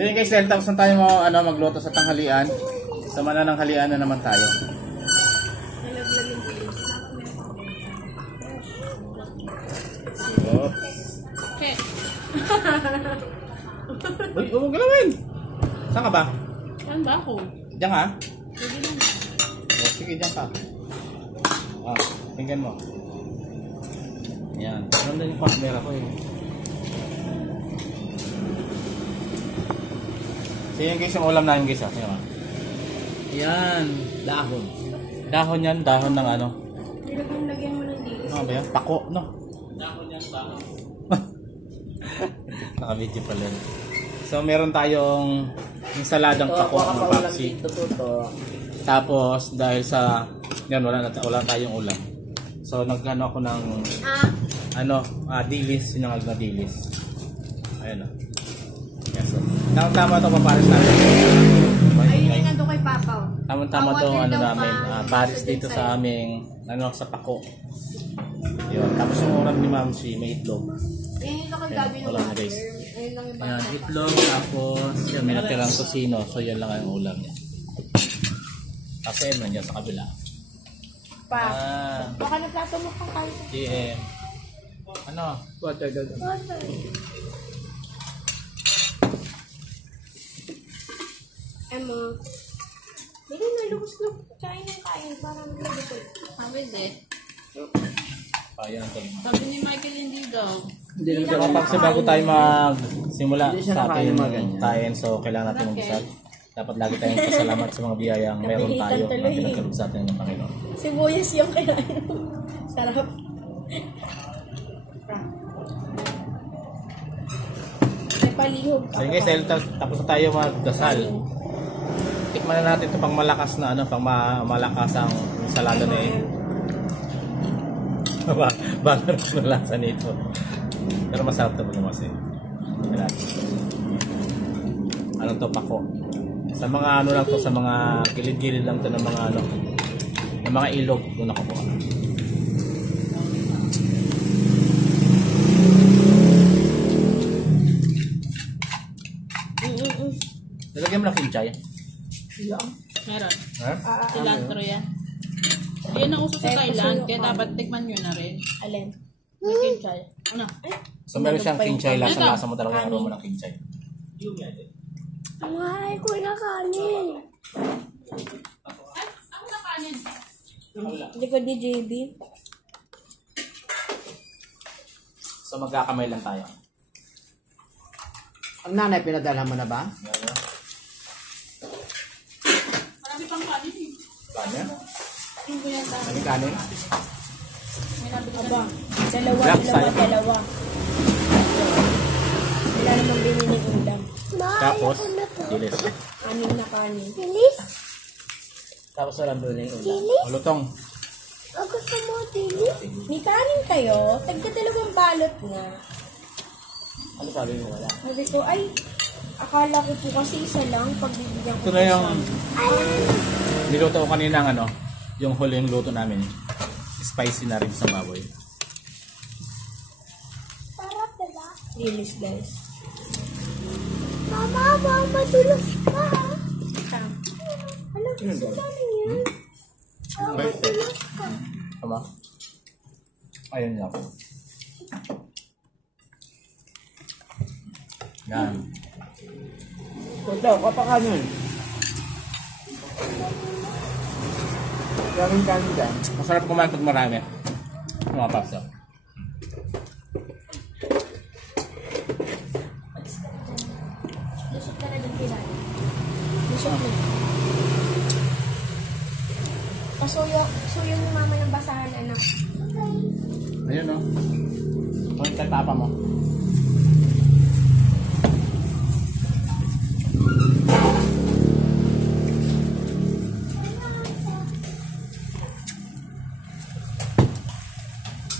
So yun guys, dahil tapos na tayo magluto sa tanghalian. Sa manananghalian na naman tayo. Oops. Okay. Uy, huwag galawin. Saan ka ba? Saan ba ako? Diyan ka? Sige lang. Oh, sige, diyan ka. Tingnan mo. Yan. Ano na yung camera ko eh. So yan guys, yung ulam namin guys. Yan. Dahon. Dahon yan. Dahon ng ano. Lagyan mo ng dilis. Ano ba yan? Pako, no? Dahon yan. Dahon. Naka-video pala. So meron tayong ensaladang pako ng Papsi. Tapos dahil sa yan wala tayong ulam. So nagano ako ng dilis, sinangag na dilis. Ayun oh. Yes. So, tama to papares natin. Ayun yung nando kay Papa. Tama to namin, pares dito sa aming sa pako. Yun. Tapos yung ulam ni Ma'am si may itlog. Yan yung kay Gabi ng water. Ayun lang yung Ayan, itlog, tapos yan, may natirang tosino. So yan lang ang ulam niya. Tapos yan nandiyan sa kabila. Baka na plato mo kang kayo. GM. Ano? Water. Emma. Hindi na lubos na kain ng kain. Parang lubos ko. Sabi din. Ayan ito. Sabi ni Michael hindi daw. So kapag bago tayo magsimula sa ating kain, so kailangan natin mag-usap. Dapat lagi tayong pasalamat sa mga biyayang meron tayo na pinagkaloob sa atin ng Panginoon. Sibuyas yung kinain. Sarap. May palihog. So yun guys, tapos na tayo magdasal. Tikman na natin ito pang malakas na pang malakas ang salada na eh. Bago na lasa nito. Pero masarap ito pag kasi. Ano to, pako. Sa mga lang to, sa mga gilid-gilid lang to ng mga ng mga ilog doon nakukuha. Lalagyan mo lang kinchay. Meron. Cilantro yan. Yan ang uso sa Thailand, kaya dapat tikman nyo na rin. Alin? May kinchay. Ano? So meron siyang kinchay, lasa mo talaga yung aroma ng kinchay. Ay, ko na kanin. Ako na kanin. Hindi ko di JB. So magkakamay lang tayo. Ang nanay, pinadala mo na ba? Marami pang kanin eh. Kanin? Hindi ko yan tayo. Ano kanin? Aba, dalawa. Wala namang biniling ulam. Tapos, dilis. Anim na kanin. Dilis? Tapos walang biling ulam. Malutong. Gusto mo dilis? May kanin kayo? Tagka-dalawang balot nga. Ano sabi mo wala? Sabi ko, ay, akala ko po kasi isa lang pagbibigyan ko. Ito na yung niluto ko kanina yung huling luto namin. Spicy na rin sa baboy. Sarap diba? Dilis guys. Mama, dulos ka. Alam ko sa kanin yan. Dulos ka. Tama? Ayun lang. Yan. Ito, kapakanin. Daming kanin dyan. Masarap kumain pag marami. Mga paps. Lusot ka na din kinain. Lusot na. Pasuyo ni mama ng basahan, anak. Ayun Kung kay papa mo.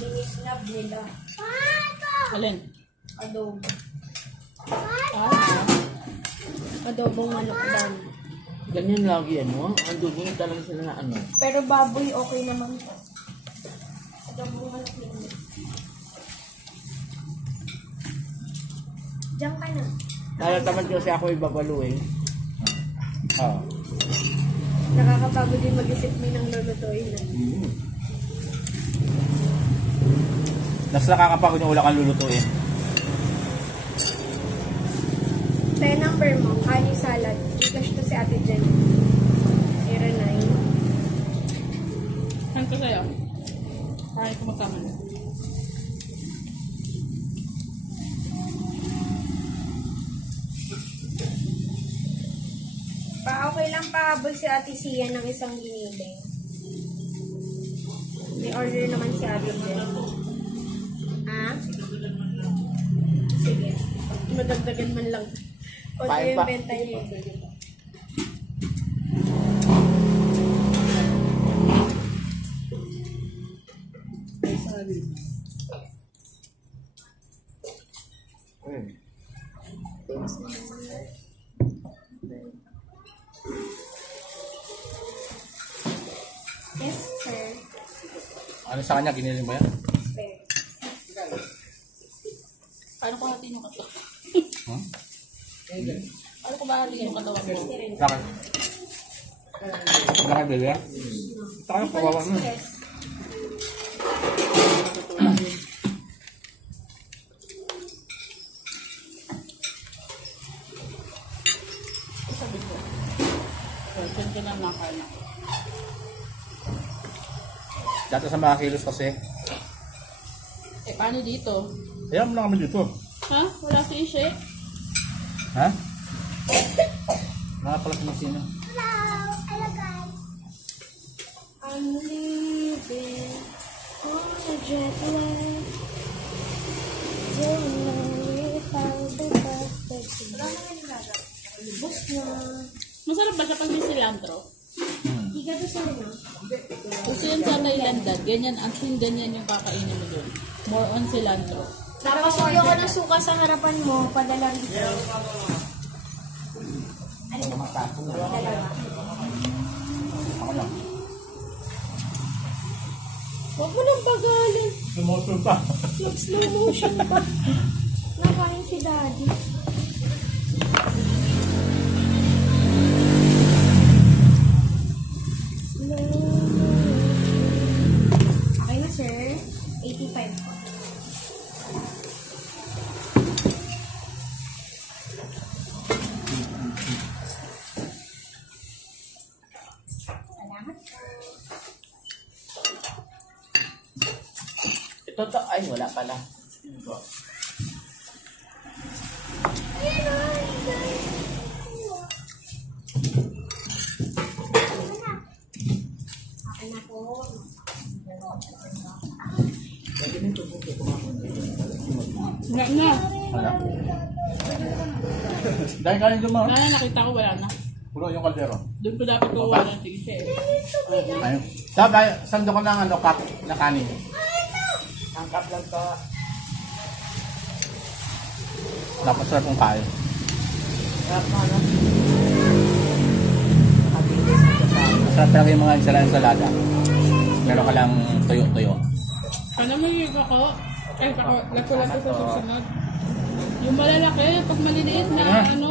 Sinisnab nila. Alin? Adobo. Adobong manok dan. Ganyan lagi ang dugo talaga sila na Pero baboy okay naman to. Adobong manok din. Diyan ka na. Nalatamad kasi ako ibabaluin. Oo. Nakakapagod din mag-isip mo ng lulutuin na. Mas nakakapagod yung wala kang lulutuin. Tayo number mo, honey salad. Gcash to si Ate Jen. 09. Saan ko sa'yo? Para ko magkaman. Okay lang pahabol si Ate Sia ng isang giniling. May order naman si Ate Jen. Ha? Sige. Madagdagan man lang. O Pain yung pa. benta niya. Yes, sir. Ano sa kanya? Giniling ba yan? Sir. Paano ko hatiin yung katawan? Hmm? Paano ko ba hatiin yung katawan mo? Bakit? Bakit bili yan? Ito kayo, kawawa mo. Yes. Saan ko na nakana? Dati sa mga kilos kasi. Eh, paano dito? Ayan mo lang kami dito. Ha? Wala si Ishe? Ha? Wala pala si Masino. I'm leaving on a jet lag. Don't know if I'll be back. Lubos na. Masarap ba siya pag may cilantro? Higa to sa ano? Gusto yun sa Thailand, ganyan, ang sindan yan yung kakainin mo doon. More on cilantro. Nakasuyo ko ng suka sa harapan mo, padala rito. Ano? Dalawa. Ako lang. Huwag mo nang bagalin. Sumusul pa. Slow motion pa. Nakain si Daddy. Okay na, sir. 85 po. Salamat po. Ito to, ay wala pala. Okay na po. Wala na. Wala. Dahil kanin doon mo. Wala na, nakita ko, wala na. Pulo yung kaldero. Doon ko dapat kuha ng si Ishe. Ayun. Saan doon ko ng ano, cup na kanin? Angkap lang to. Dapat sarap kong kain. Sarap na ano. Nakabilis na kasama. Masarap talaga yung mga ensalada. Meron ka lang tuyo-tuyo. Ano may ako? Eh, lato-lato sa susunod. Yung malalaki, pag maliliit na ano.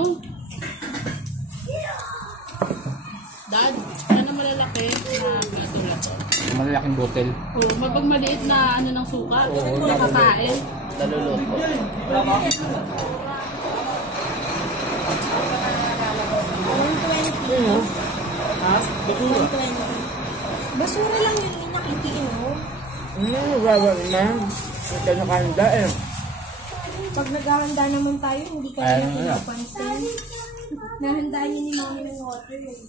Dad, ano malalaki na lato-lato? Yung malalaking butel. Oo, mapag maliit na ano ng suka, nakakain. Naluluto. Ha? Basura. Basura lang yun yung nakitiin mo. Gawa na. Ito nakahanda eh. Pag naghahanda naman tayo, hindi ka Ayun, nila ayun. pinapansin. Nahandaan niya ni Mami ng water eh.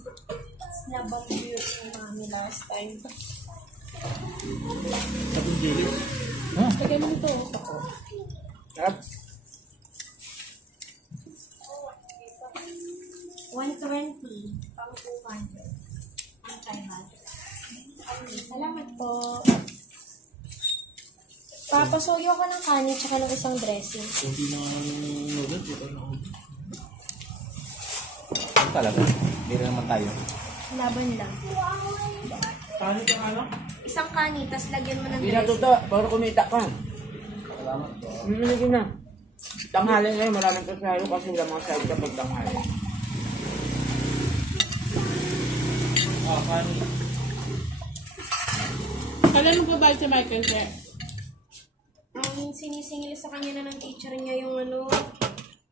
Snabang beer ni Mami last time. Lagay mo ito. Sarap. 120. Pang 200. Ang 500. Okay, salamat po. Papasuyo ko ng kanin tsaka ng isang dressing. Ano talaga? Hindi rin naman tayo. Laban lang. Kanin ka ano? Isang kanin, tas lagyan mo ng Hindi na dressing. to, para kumita ka. Salamat po. Sige na. Tanghali ngayon, maraming kasalo kasi wala mga side kapag tanghali. Kailan mo ba si Michael, sir? Ang sinisingil sa kanya na ng teacher niya yung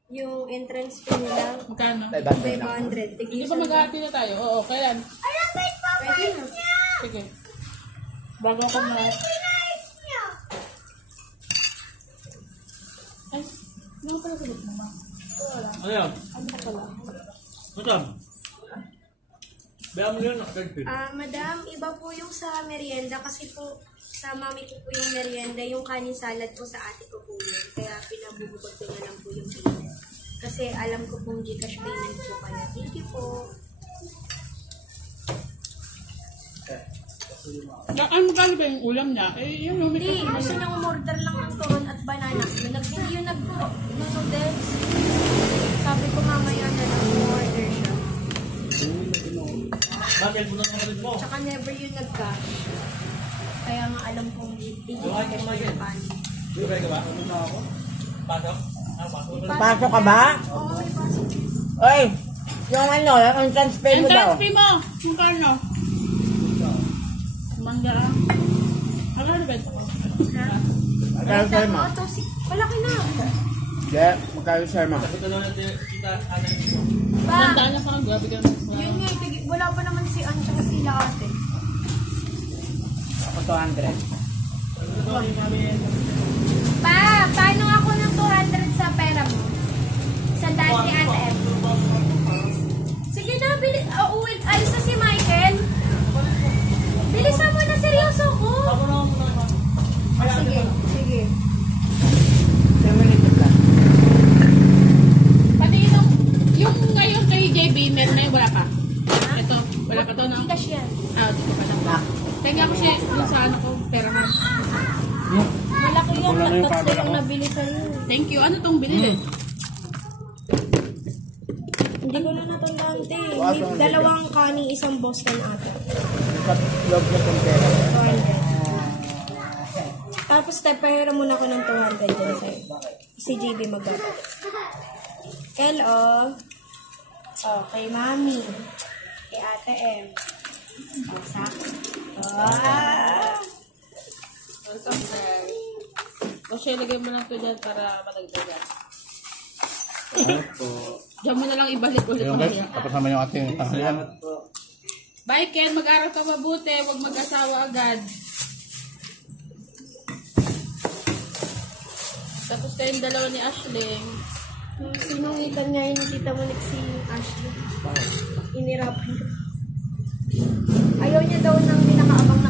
yung entrance fee nila. Magkano? 500. Hindi ba mag-aati na tayo? Oo, kailan? Pwede na. Sige. Bago ako na... Ay, ano pala sagot mo, ma? Wala. Ano yan? Ano ka pala? Madam? Bayaan mo yun. Madam, iba po yung sa merienda kasi po sa mami ko po yung merienda, yung kanin salad po sa ate ko po yun. Kaya pinabubukod ko na lang po yung payment. Kasi alam ko pong Gcash payment po kaya. Thank you po. Ano magkano ba yung ulam niya? Eh, yung lumit Hindi, gusto niyang umorder lang ng turon at banana. Hindi yung nag-noodles. Sabi ko mamaya na lang umorder siya. Bakit mo na naman mo? Tsaka never yung nag-cash. Kaya nga alam kong i-cash mo yung kanin. Bibay ka ba? Ano na ako? Pasok? Pasok? Pasok ka ba? Oo, may pasok. Oy! Yung ano, yung entrance fee mo daw. entrance fee mo! Magkano? Mangga ah. Magkano ba ito? Ha? Magkano sa'yo mo? Malaki na. Hindi, magkano sa'yo mo? Ito na natin kita ano ito. Ba? Tandaan na sa mga grabe ka na. Yun nga, wala pa naman si Ann tsaka sila ate. Ako 200. Pa, paano ako ng 200 sa pera mo? Sa dati ate M. Sige na, ayos na si Michael. Bilisan mo na, seryoso ko. Sige, sige. 10 minutes lang. Pati yung ngayon kay JB, meron na yung wala pa. Ito, wala pa to, no? Cash yan. Dito pa lang. Tingnan ko siya yung sa ano ko, pera mo. Malaki yan, tatlo yung nabili sa'yo. Thank you. Ano tong binili? Hindi ko na natandaan, te. May dalawang kaning isang Boston ata. Sa loob na itong pera. 200. Tapos, te, pahira muna ako ng 200 din sa'yo. Si JB magkano. Hello. Oh, kay Mami. Kay Ate M. Oh, sakto. Welcome, sir. O siya, lagay mo lang ito dyan para madagdagan. Diyan mo na lang ibalik ulit Ayun guys, mamaya. tapos naman yung ating tanghalian. Bye, Ken. Mag-aral ka mabuti. Huwag mag-asawa agad. Tapos kayong dalawa ni Ashling. Sinungitan niya yung tita mo si Ashley. Inirapan ko. Ayaw niya daw ng pinakaabang na